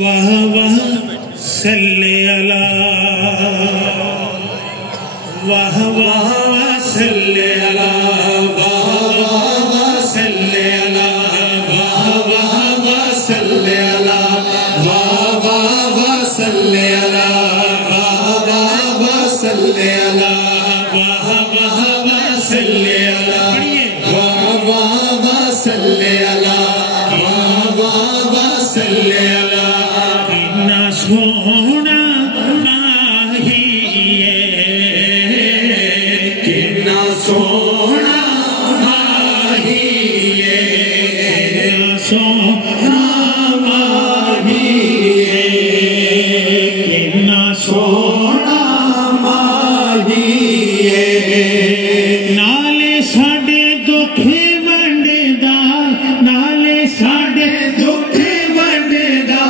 वाह वाह सल्ले अला वाह वाह सल्ले अला वाह वाह सल्ले अला वाह वाह सल्ले अला वाह वाह सल्ले अला वाह वाह सल्ले अला वाह वाह सल्ले अला वाह वाह सल्ले अला वाह वाह सल्ले अला कितना सोना माही कितना सोना माही सोना माही कितना सोना माही नाले साडे दुखे वंडदा नाले साडे दुखे वंडदा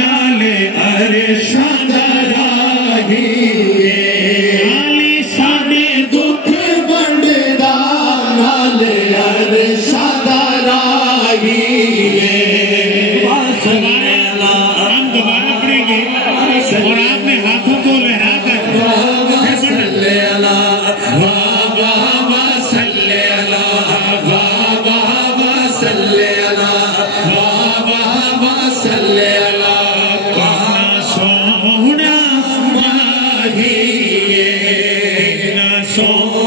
नाले अरशां दा राही नाले साडे दुख वंडदा नाले अरशां दा राही हम दोबारा पढ़ेंगे और आपने हाथों को लहरा कर सल्ले अला वाह वाह सल्ले अला वाह वाह सल्ले अला वाह वाह सल्ले अला कितना सोना माही कितना सोना